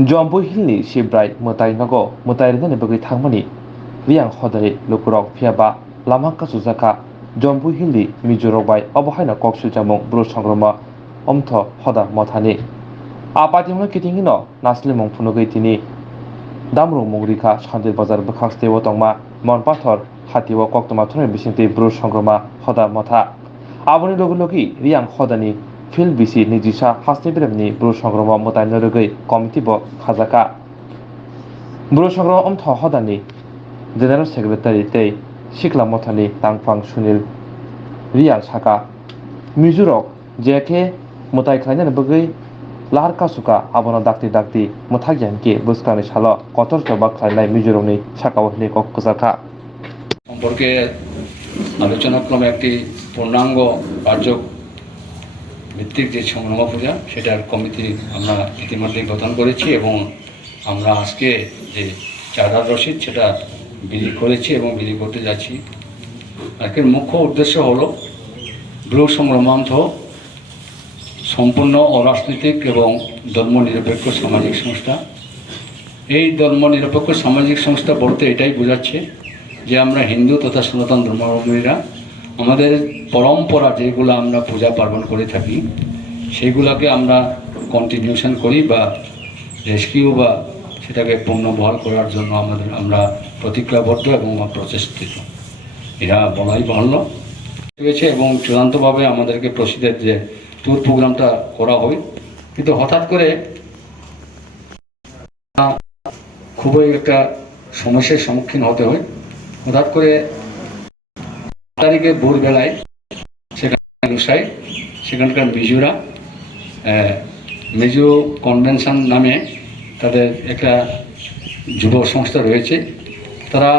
Jombo hilni shibrai mutai nago mutai rene bagi thangmani riang hodari lukurok phiaba lamhakka suzaka Jombo hilni mijorobai obohaina koksul jamong bro sangroma omtho hoda mothani apatimno kitingino naslimong phunugai tini damrung mongrika sandir bazar bkhaksteo tongma monpathor hatiwo koktoma thone bisingti bro sangroma hoda motha aboni logi riang hodani Phil BC Nijisa Hastebiremni Bro Sangroma Mutai Norogei Committee Bo Khazaka Bro Sangroma Omtho Hodani General Secretary Tei Shikla Mothani Tangpang Sunil Rial Saka Mizurok JK Mutai Khaina Bugei Lahar Kasuka Abono Dakti Muthagyanke Buskani Salo Kotor Toba Khainai Mizuroni Sakawni Kokkusaka সম্পর্কে আলোচনাক্রমে একটি পূর্ণাঙ্গ কার্য ভিত্তিক যে সংগ্রাম পূজা সেটার committee আমরা ইতিমধ্যে গঠন করেছি এবং আমরা আজকে যে চাঁদার রসিদ সেটা বিলি করেছি এবং বিলি করতে যাচ্ছি। আজকের মুখ্য উদ্দেশ্য হলো ব্লু সংগ্রামান্থ সম্পূর্ণ অরাজনৈতিক এবং ধর্মনিরপেক্ষ সামাজিক সংস্থা। এই ধর্মনিরপেক্ষ সামাজিক সংস্থা বলতে এটাই বোঝাচ্ছে যে আমরা হিন্দু তথা সনাতন ধর্মাবলম্বীরা আমাদের পরম্পরা যেগুলো আমরা পূজা পার্বণ করে থাকি সেইগুলোকে আমরা কন্টিনিউশন করি বা রেস্কিউ বা সেটাকে পুনর্বহাল করার জন্য আমরা প্রতিজ্ঞাবদ্ধ এবং প্রচেষ্টিত, এরা বলাই বাহুল্য হয়েছে। এবং চূড়ান্তভাবে আমাদেরকে প্রসিদ্ধের যে ট্যুর প্রোগ্রামটা করা হয়, কিন্তু হঠাৎ করে খুবই একটা সমস্যার সম্মুখীন হতে হয়। হঠাৎ করে তারিখে ভোরবেলায় সেখানকার মিজোরা মিজো কনভেনশন নামে তাদের একটা যুব সংস্থা রয়েছে, তারা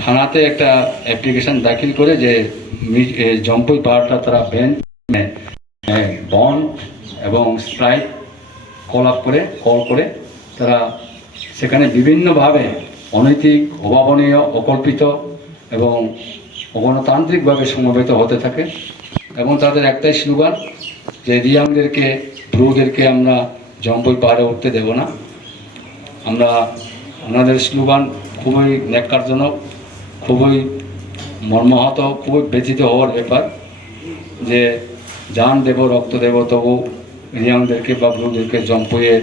থানাতে একটা অ্যাপ্লিকেশন দাখিল করে যে জম্পুই পাহাড়টা তারা বন এবং স্প্রাইট কল করে তারা সেখানে বিভিন্নভাবে অনৈতিক, অভাবনীয়, অকল্পিত এবং অগণতান্ত্রিকভাবে সমবেত হতে থাকে। এবং তাদের একটাই স্লোগান যে রিয়াংদেরকে, ব্রুদেরকে আমরা জম্পুই পাহাড়ে উঠতে দেব না। আমরা ওনাদের স্লোগান খুবই ন্যাক্কারজনক, খুবই মর্মাহত, খুবই ব্যথিত হওয়ার ব্যাপার যে জান দেব, রক্ত দেব, তবু রিয়াংদেরকে বা ব্রুদেরকে জম্পুয়ে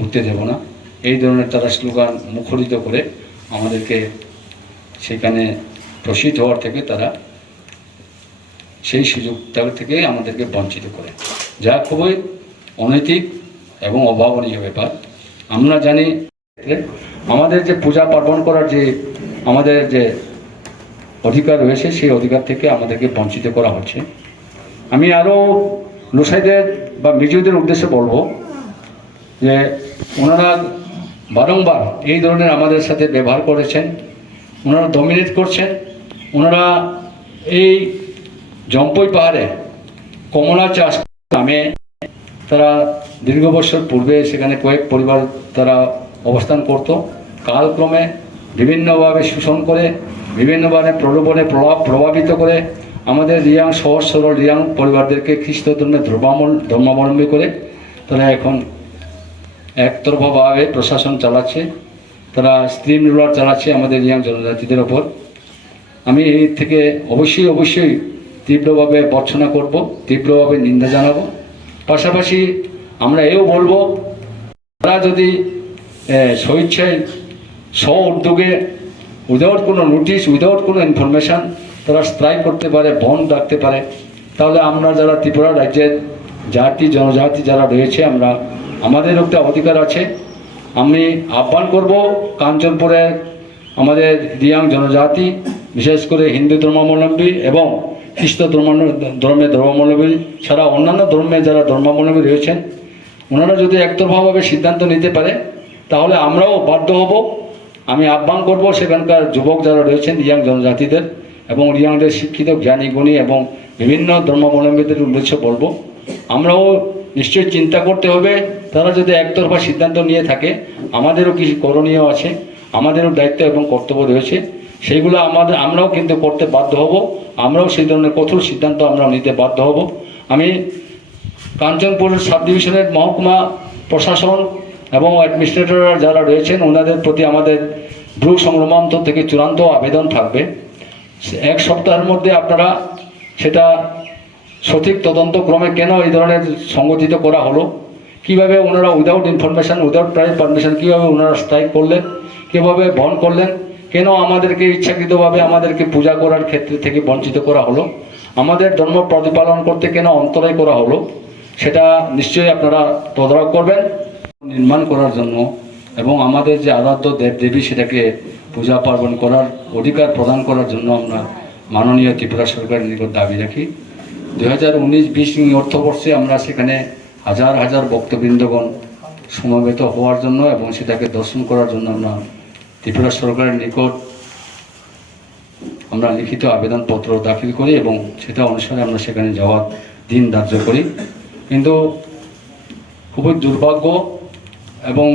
উঠতে দেব না। এই ধরনের তারা স্লোগান মুখরিত করে আমাদেরকে সেখানে প্রসিদ্ধ হওয়ার থেকে তারা সেই সুযোগটা থেকে আমাদেরকে বঞ্চিত করে, যা খুবই অনৈতিক এবং অভাবনীয় ব্যাপার। আমরা জানি আমাদের যে পূজা পার্বণ করার যে আমাদের যে অধিকার রয়েছে সেই অধিকার থেকে আমাদেরকে বঞ্চিত করা হচ্ছে। আমি আরও লোসাইদের বা মিজোদের উদ্দেশ্যে বলবো যে ওনারা বারংবার এই ধরনের আমাদের সাথে ব্যবহার করেছেন, ওনারা ডমিনেট করছেন। ওনারা এই জম্পুই পাহাড়ে কমলা চাষ নামে তারা দীর্ঘ বছর পূর্বে সেখানে কয়েক পরিবার তারা অবস্থান করত। কালক্রমে বিভিন্নভাবে শোষণ করে, বিভিন্নভাবে প্রলোভনে প্রভাবিত করে আমাদের রিয়াং সহজ সরল রিয়াং পরিবারদেরকে খ্রিস্ট ধর্মের ধর্মাবলম্বী করে তারা এখন একতরফাভাবে প্রশাসন চালাচ্ছে, তারা স্ট্রিম রুলার চালাচ্ছে আমাদের রিয়াং জনজাতিদের ওপর। আমি এই থেকে অবশ্যই তীব্রভাবে ভর্ৎসনা করব, তীব্রভাবে নিন্দা জানাবো। পাশাপাশি আমরা এও বলবো তারা যদি স্বেচ্ছায় উদ্যোগে উইদাউট কোনো নোটিশ, উইদাউট কোনো ইনফরমেশান তারা স্ট্রাইক করতে পারে, বন্ধ রাখতে পারে, তাহলে আমরা যারা ত্রিপুরা রাজ্যের জনজাতি যারা রয়েছে আমাদের একটা অধিকার আছে। আমি আহ্বান করব কাঞ্চনপুরের আমাদের রিয়াং জনজাতি, বিশেষ করে হিন্দু ধর্মাবলম্বী এবং খ্রিস্ট ধর্মের ধর্মাবলম্বী ছাড়া অন্যান্য ধর্মে যারা ধর্মাবলম্বী রয়েছেন, ওনারা যদি একতরফাভাবে সিদ্ধান্ত নিতে পারে তাহলে আমরাও বাধ্য হব। আমি আহ্বান করব সেখানকার যুবক যারা রয়েছেন রিয়াং জনজাতিদের এবং রিয়াংদের শিক্ষিত জ্ঞানী গুণী এবং বিভিন্ন ধর্মাবলম্বীদের উদ্দেশ্যে বলবো আমরাও নিশ্চয়ই চিন্তা করতে হবে। তারা যদি একতরফা সিদ্ধান্ত নিয়ে থাকে, আমাদেরও কিছু করণীয় আছে, আমাদেরও দায়িত্ব এবং কর্তব্য রয়েছে, সেইগুলো আমরাও কিন্তু করতে বাধ্য হব। আমরাও সেই ধরনের কঠোর সিদ্ধান্ত আমরাও নিতে বাধ্য হব। আমি কাঞ্চনপুর সাব ডিভিশনের মহকুমা প্রশাসন এবং অ্যাডমিনিস্ট্রেটররা যারা রয়েছেন ওনাদের প্রতি আমাদের ব্লু সংগ্রামান্ত থেকে চূড়ান্ত আবেদন থাকবে, এক সপ্তাহের মধ্যে আপনারা সেটা সঠিক তদন্তক্রমে কেন এই ধরনের সংগঠিত করা হলো, কিভাবে ওনারা উইদাউট ইনফরমেশন উইদাউট প্রাইভ পারমিশন কীভাবে ওনারা স্ট্রাইক করলেন, কীভাবে বন্ধ করলেন, কেন আমাদেরকে ইচ্ছাকৃতভাবে আমাদেরকে পূজা করার ক্ষেত্রে থেকে বঞ্চিত করা হলো, আমাদের ধর্ম প্রতিপালন করতে কেন অন্তরায় করা হলো, সেটা নিশ্চয়ই আপনারা তদারক করবেন। নির্মাণ করার জন্য এবং আমাদের যে আরাধ্য দেবদেবী সেটাকে পূজা পার্বণ করার অধিকার প্রদান করার জন্য আমরা মাননীয় ত্রিপুরা সরকারের নিকট দাবি রাখি। 2019-20 অর্থবর্ষে আমরা সেখানে হাজার হাজার ভক্তবৃন্দগণ সমবেত হওয়ার জন্য এবং সেটাকে দর্শন করার জন্য আমরা ত্রিপুরা সরকারের নিকট আমরা লিখিত আবেদনপত্র দাখিল করি এবং সেটা অনুসারে আমরা সেখানে যাওয়ার দিন ধার্য করি। কিন্তু খুবই দুর্ভাগ্য এবং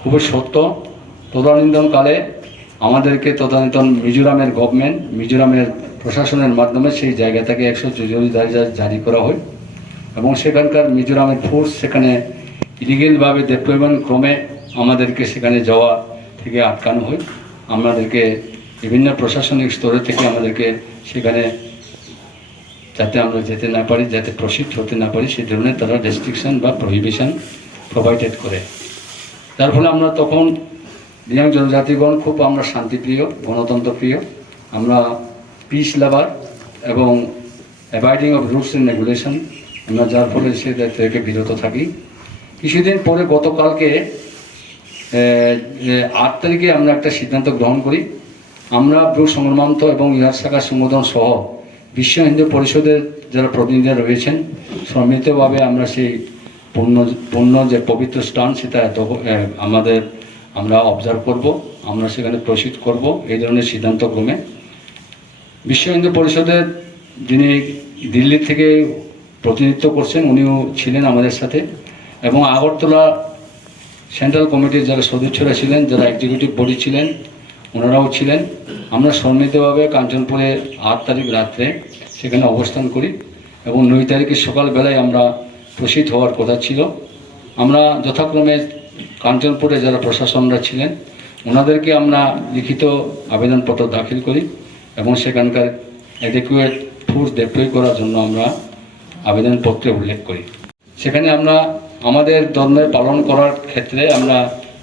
খুবই সত্য, তদানীন্তনকালে আমাদেরকে তদানীন্তন মিজোরামের গভর্নমেন্ট, মিজোরামের প্রশাসনের মাধ্যমে সেই জায়গা থেকে 144 জারি করা হয় এবং সেখানকার মিজোরামের ফোর্স সেখানে ইলিগেলভাবে ডিপ্লয়মেন্ট ক্রমে আমাদেরকে সেখানে যাওয়া থেকে আটকানো হয়। আমাদেরকে বিভিন্ন প্রশাসনিক স্তরে থেকে আমাদেরকে সেখানে যাতে আমরা যেতে না পারি, যাতে প্রসিড হতে না পারি সেই ধরনের তারা রেস্ট্রিকশন বা প্রহিবিশন প্রোভাইডেড করে। যার ফলে আমরা তখন রিয়াং জনজাতিগণ খুব আমরা শান্তিপ্রিয়, গণতন্ত্রপ্রিয়, আমরা পিস লাভার এবং avoiding of rules and regulation, আমরা যার ফলে সেটা থেকে বিরত থাকি। কিছুদিন পরে গতকালকে 8 তারিখে আমরা একটা সিদ্ধান্ত গ্রহণ করি। আমরা ব্রু সংগ্রামান্ত এবং ইহার শাখা সংগঠন সহ বিশ্ব হিন্দু পরিষদের যারা প্রতিনিধিরা রয়েছেন সম্মিলিতভাবে আমরা সেই পূর্ণ যে পবিত্র স্থান সেটা আমরা অবজার্ভ করব, আমরা সেখানে প্রসিড করব এই ধরনের সিদ্ধান্তক্রমে। বিশ্ব হিন্দু পরিষদের যিনি দিল্লি থেকে প্রতিনিধিত্ব করছেন উনিও ছিলেন আমাদের সাথে এবং আগরতলা সেন্ট্রাল কমিটির যারা সদস্যরা ছিলেন, যারা এক্সিকিউটিভ বডি ছিলেন ওনারাও ছিলেন। আমরা সম্মিলিতভাবে কাঞ্চনপুরে 8 তারিখ রাত্রে সেখানে অবস্থান করি এবং 9 তারিখের সকালবেলায় আমরা প্রসিড হওয়ার কথা ছিল। আমরা যথাক্রমে কাঞ্চনপুরে যারা প্রশাসনরা ছিলেন ওনাদেরকে আমরা লিখিত আবেদনপত্র দাখিল করি এবং সেখানকার অ্যাডিকুয়েট ফোর্স ডিপ্লয় করার জন্য আমরা আবেদনপত্রে উল্লেখ করি। সেখানে আমরা আমাদের ধর্মের পালন করার ক্ষেত্রে আমরা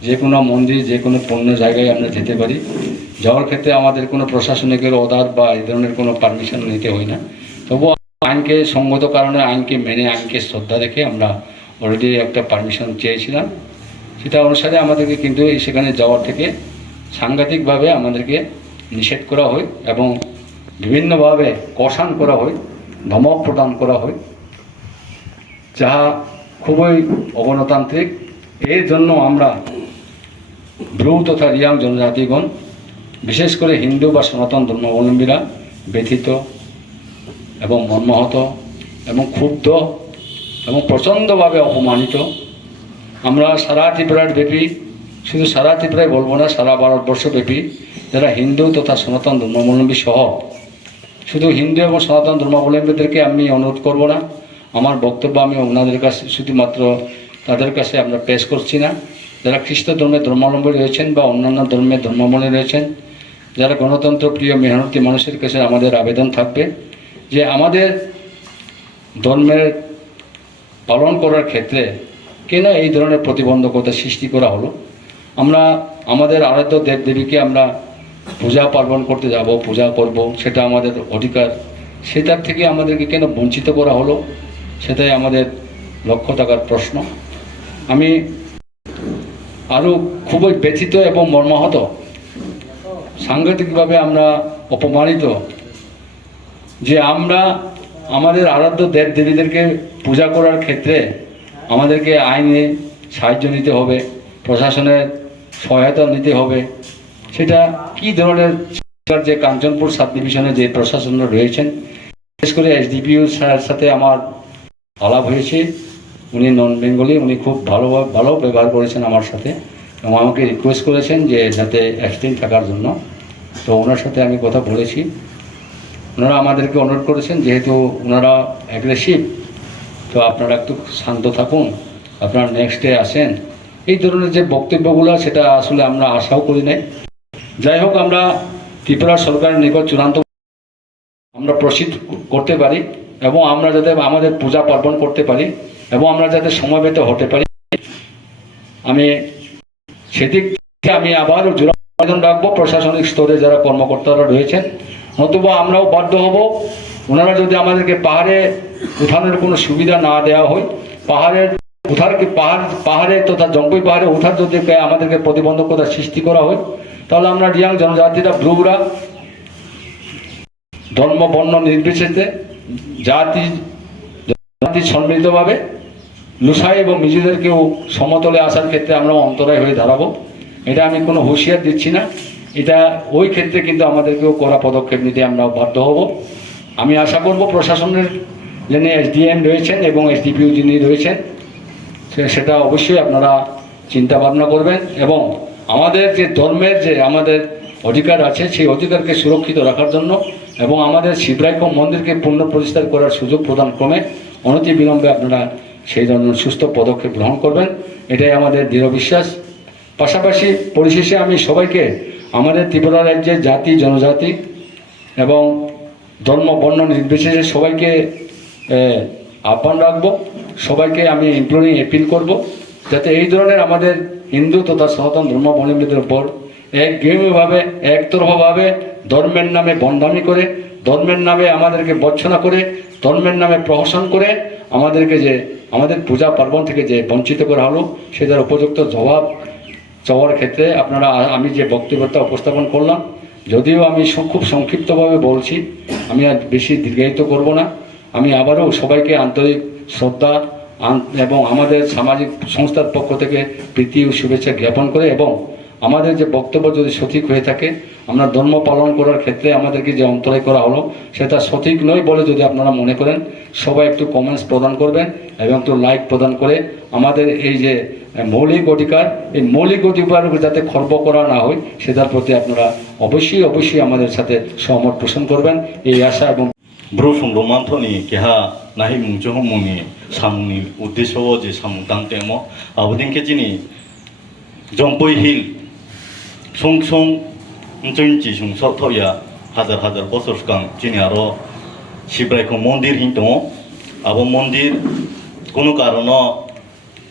যে কোনো মন্দির, যে কোনো পূর্ণ জায়গায় আমরা যেতে পারি। যাওয়ার ক্ষেত্রে আমাদের কোনো প্রশাসনিকের অর্ডার বা এই ধরনের কোনো পারমিশন নিতে হয় না। তবুও আইনকে সঙ্গত কারণে আইনকে মেনে, আইনকে শ্রদ্ধা রেখে আমরা অলরেডি একটা পারমিশন চেয়েছিলাম। সেটা অনুসারে আমাদেরকে কিন্তু সেখানে যাওয়ার থেকে সাংঘাতিকভাবে আমাদেরকে নিষেধ করা হয় এবং বিভিন্নভাবে কষান করা হয়, ধমক প্রদান করা হয়, যাহা খুবই অগণতান্ত্রিক। এর জন্য আমরা ব্রু তথা রিয়াং জনজাতিগণ, বিশেষ করে হিন্দু বা সনাতন ধর্মাবলম্বীরা ব্যথিত এবং মর্মাহত এবং ক্ষুব্ধ এবং প্রচণ্ডভাবে অপমানিত। আমরা সারা ত্রিপুরার ব্যাপী, শুধু সারা ত্রিপুরায় বলবো না, সারা ভারতবর্ষব্যাপী যারা হিন্দু তথা সনাতন ধর্মাবলম্বী সহ, শুধু হিন্দু এবং সনাতন ধর্মাবলম্বীদেরকে আমি অনুরোধ করব না, আমার বক্তব্য আমি ওনাদের কাছে শুধুমাত্র তাদের কাছে আমরা পেশ করছি না। যারা খ্রিস্ট ধর্মের ধর্মাবলম্বী রয়েছেন বা অন্যান্য ধর্মের ধর্মাবলম্বী রয়েছেন, যারা গণতন্ত্র প্রিয় মেহনতি মানুষের কাছে আমাদের আবেদন থাকবে যে আমাদের ধর্মের পালন করার ক্ষেত্রে কেন এই ধরনের প্রতিবন্ধকতা সৃষ্টি করা হলো। আমরা আমাদের আরাধ্য দেবদেবীকে আমরা পূজা পার্বণ করতে যাব, পূজা করব, সেটা আমাদের অধিকার, সেটার থেকে আমাদেরকে কেন বঞ্চিত করা হলো, সেটাই আমাদের লক্ষ্য থাকার প্রশ্ন। আমি আরও খুবই ব্যথিত এবং মর্মাহত, সাংঘাতিকভাবে আমরা অপমানিত যে আমরা আমাদের আরাধ্য দেবদেবীদেরকে পূজা করার ক্ষেত্রে আমাদেরকে আইনে সাহায্য নিতে হবে, প্রশাসনের সহায়তা নিতে হবে। সেটা কি ধরনের, যে কাঞ্চনপুর সাব ডিভিশনে যে প্রশাসনরা রয়েছেন, বিশেষ করে এসডিপিও স্যারের সাথে আমার আলাপ হয়েছে, উনি নন বেঙ্গলি, উনি খুব ভালো ব্যবহার করেছেন আমার সাথে এবং আমাকে রিকোয়েস্ট করেছেন যে যাতে অ্যাবস্টেইন থাকার জন্য। তো ওনার সাথে আমি কথা বলেছি, ওনারা আমাদেরকে অনুরোধ করেছেন যেহেতু ওনারা অ্যাগ্রেসিভ, তো আপনারা একটু শান্ত থাকুন আপনারা নেক্সট ডে আসেন, এই ধরনের যে বক্তব্যগুলো সেটা আসলে আমরা আশাও করি নাই। যাই হোক, আমরা ত্রিপুরা সরকারের নিকট চূড়ান্ত আমরা প্রসিদ্ধ করতে পারি এবং আমরা যাতে আমাদের পূজা পার্বণ করতে পারি এবং আমরা যাতে সমবেত হতে পারি, আমি সেদিক থেকে আমি আবারও জোর আবেদন রাখবো প্রশাসনিক স্তরে যারা কর্মকর্তারা রয়েছেন, নতুবা আমরাও বাধ্য হব, ওনারা যদি আমাদেরকে পাহাড়ে উঠানোর কোনো সুবিধা না দেওয়া হয়, পাহাড়ে তথা জম্পুই পাহাড়ে ওঠার যদি আমাদেরকে প্রতিবন্ধকতা সৃষ্টি করা হয়, তাহলে আমরা রিয়াং জনজাতিরা ব্রুরা ধর্ম বর্ণ নির্বিশেষে জাতি সম্মিলিতভাবে লুসাই এবং নিজেদেরকেও সমতলে আসার ক্ষেত্রে আমরা অন্তরায় হয়ে দাঁড়াবো। এটা আমি কোনো হুঁশিয়ার দিচ্ছি না, এটা ওই ক্ষেত্রে কিন্তু আমাদেরকেও কড়া পদক্ষেপ নিতে আমরা বাধ্য হব। আমি আশা করব প্রশাসনের যিনি এসডিএম রয়েছেন এবং এসডিপিও যিনি রয়েছেন সেটা অবশ্যই আপনারা চিন্তা ভাবনা করবেন এবং আমাদের যে ধর্মের যে আমাদের অধিকার আছে সেই অধিকারকে সুরক্ষিত রাখার জন্য এবং আমাদের শিবরাইকম মন্দিরকে পুনঃপ্রতিষ্ঠা করার সুযোগ প্রদান ক্রমে অনতি বিলম্বে আপনারা সেই ধরনের সুস্থ পদক্ষেপ গ্রহণ করবেন, এটাই আমাদের দৃঢ় বিশ্বাস। পাশাপাশি পরিশেষে আমি সবাইকে আমাদের ত্রিপুরা রাজ্যের জাতি জনজাতি এবং ধর্ম বর্ণ নির্বিশেষে সবাইকে আহ্বান রাখবো, সবাইকে আমি ইমপ্লোরিং অ্যাপিল করব যাতে এই ধরনের আমাদের হিন্দু তথা সনাতন ধর্মাবলম্বীদের উপর একঘেয়েমিভাবে একতরফাভাবে ধর্মের নামে বন্দামি করে, ধর্মের নামে আমাদেরকে বঞ্চনা করে, ধর্মের নামে প্রহসন করে আমাদেরকে যে আমাদের পূজা পার্বণ থেকে যে বঞ্চিত করা হলো সেটার উপযুক্ত জবাব চাওয়ার ক্ষেত্রে আপনারা আমি যে বক্তব্যটা উপস্থাপন করলাম, যদিও আমি খুব সংক্ষিপ্তভাবে বলছি, আমি আর বেশি দীর্ঘায়িত করব না। আমি আবারও সবাইকে আন্তরিক শ্রদ্ধা এবং আমাদের সামাজিক সংস্থার পক্ষ থেকে প্রীতি ও শুভেচ্ছা জ্ঞাপন করে এবং আমাদের যে বক্তব্য যদি সঠিক হয়ে থাকে, আমরা ধর্ম পালন করার ক্ষেত্রে আমাদেরকে যে অন্তরায় করা হলো সেটা সঠিক নয় বলে যদি আপনারা মনে করেন, সবাই একটু কমেন্টস প্রদান করবেন এবং একটু লাইক প্রদান করে আমাদের এই যে মৌলিক অধিকার, এই মৌলিক অধিকার যাতে খর্ব করা না হয় সেটার প্রতি আপনারা অবশ্যই আমাদের সাথে সহমত পোষণ করবেন, এই আশা এবং ব্রুসং রোমান্থনি কেহা নাহি মুংজহমুনি সামুনি উদ্দেশ্য যে সামু দাংতেমো আবদিনকে চিনি জম্পই হিল সং সং চৈনচি সং সথয়া হাজার হাজার বছর সিগাং চিনি আরো শিবরাইখং মন্দির হিং দङ আবো মন্দির কোনো কারণ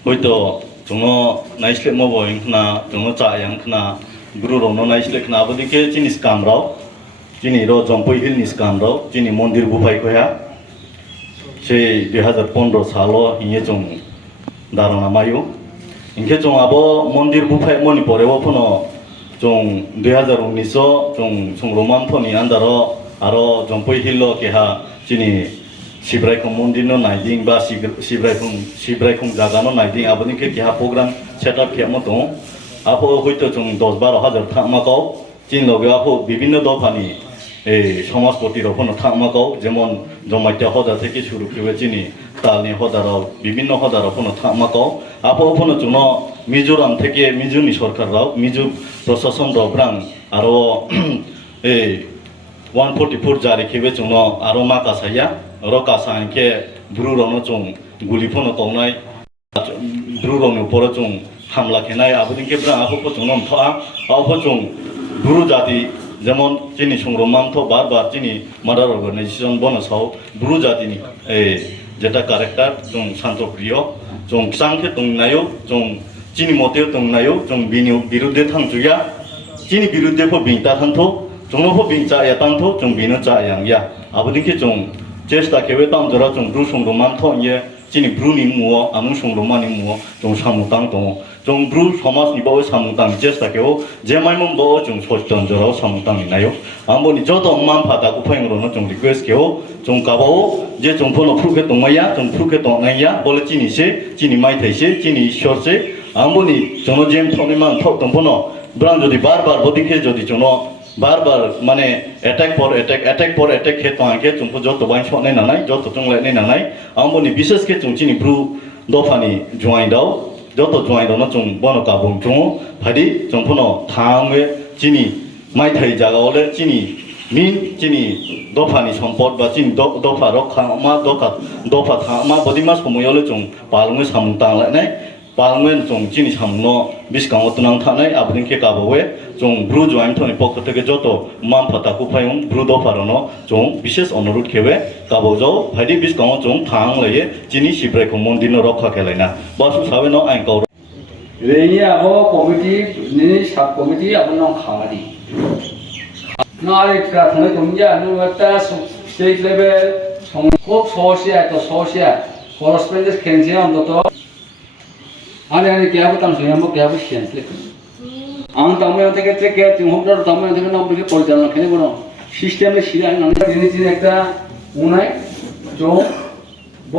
হয়তো जोङो नायस्लेमबो इंखना जोङो चायांखना गुरुरनो नायस्लेखना आबदिके चिनि स्कामराव चिनि रो जम्पई हिलनि स्कामराव चिनि मन्दिर बुफाइखया से 2015 सालो हिये जों दारना मायो इंखे जों आबो मन्दिर बुफाइ मनि परेबो फनो जों 2019 जों संग्रमानथनि आन्दारो आरो जम्पई हिललो केहा चिनि शिबराइखं मन्दिरनो नायदिं बा शिबराइखं जागानो नायदिं आबनिके केहा प्रोग्राम सेटआप खेमो दङ आफो हयतो जों 10-12 हाजार थांमाकाव चिन लगे आफो विभिन्न दफानि समाजपति रफनो थांमाकाव जेमन जमाइत्या हदा থেকে শুরু করে চিনি তালনি হদারাव বিভিন্ন হদারাव फनो थांमाकाव आफो फनो जोंनो मिजोराम থেকে मिजोनि सरकारराव मिजो प्रशासन रब्रां आरो 144 जारि खेबे जोंनो आरो माकासाया रकासांके ब्रुरनो जों गुलिफोनो तौनाय ब्रुरनो पर जों हामला खेनाय आबदिनके ब्रा आफो जोंनो था आफो जों ब्रु जाति जेमन चिनि संग्रमानथ बार चिनि मादार अर्गानाइजेशन बनसाव ब्रु जातिनि जेटा कारेक्टार जों शांतप्रिय जों सांखे दंनायो जों चिनि मते दंनायो जों बिनि बिरुद्धे थांजुया चिनि बिरुद्धे फो बिंता थांथो जोंनो फो बिंचा यातांथो जों बिनो चायांया आबदिनके जों चेष्टा खेबे तामजरा जों ब्रु संग्रमानथ ये चिनि ब्रुनि मुओ आमु संग्रमानि मुओ जों सामुतां दङ जों ब्रु समाजनि बाव सामुतां चेष्टा खेबो जेमाइमम बाव जों सत्यनजराव सामुतां नायो आंबोनि जत मान फाता कुफाइंरनो जों रिक्वेस्ट खेबो जों गाबाव जे जों फनो फ्रुके दंमाया जों फ्रुके दंनाया बोले चिनिसे चिनि माइथाइसे चिनि ईश्वरसे आंबोनि जों जेम थनि मान थक दंफनो ब्रां जदि बार बदिके जदि जों बार माने अटैक पर अटैक खेत आंके तुमको जो बाइन सने नानाय जो तुम लेने नानाय आंबोनि विशेष के तुम चिनि ब्रु दफानि जॉइन दाव जो तो जॉइन दाव न तुम बनो काबुं तुम फादि तुम फनो थांगे चिनि माइ थाइ जागावले चिनि min chini dofani sampot ba chini dofa rokha ma dofa tha ma bodima somoyole chung palungwe samung tang la nai palungwe chung chini samno biskang otunang thanai abdinke kabawe chung bru join thoni pokh থেকে যত mam phata ku phayum bru dofa rono chung বিশেষ অনুরোধ খেবে কাবজও ভাইদি বিskang chung thang laye chini sibrai ko mondin rokha khelaina basu sabe no ain kaw রেনি আবো committee নি sub committee আপনার খাওয়ারি না আরেকটা থানে তুমি আনু একটা স্টেট লেভেল খুব সহসিয়া তো সহসিয়া করসপেন্ডেন্স খেলছে অন্তত আরে আরে কে আবতাম সে আমো কে আবো সিয়েন্স লেখ আম তামে থেকে থেকে তুমি হোমটার তামে থেকে নাম লিখে পরিচালনা খেলে বলো সিস্টেমে সিরা না জিনিস একটা উনাই জো ব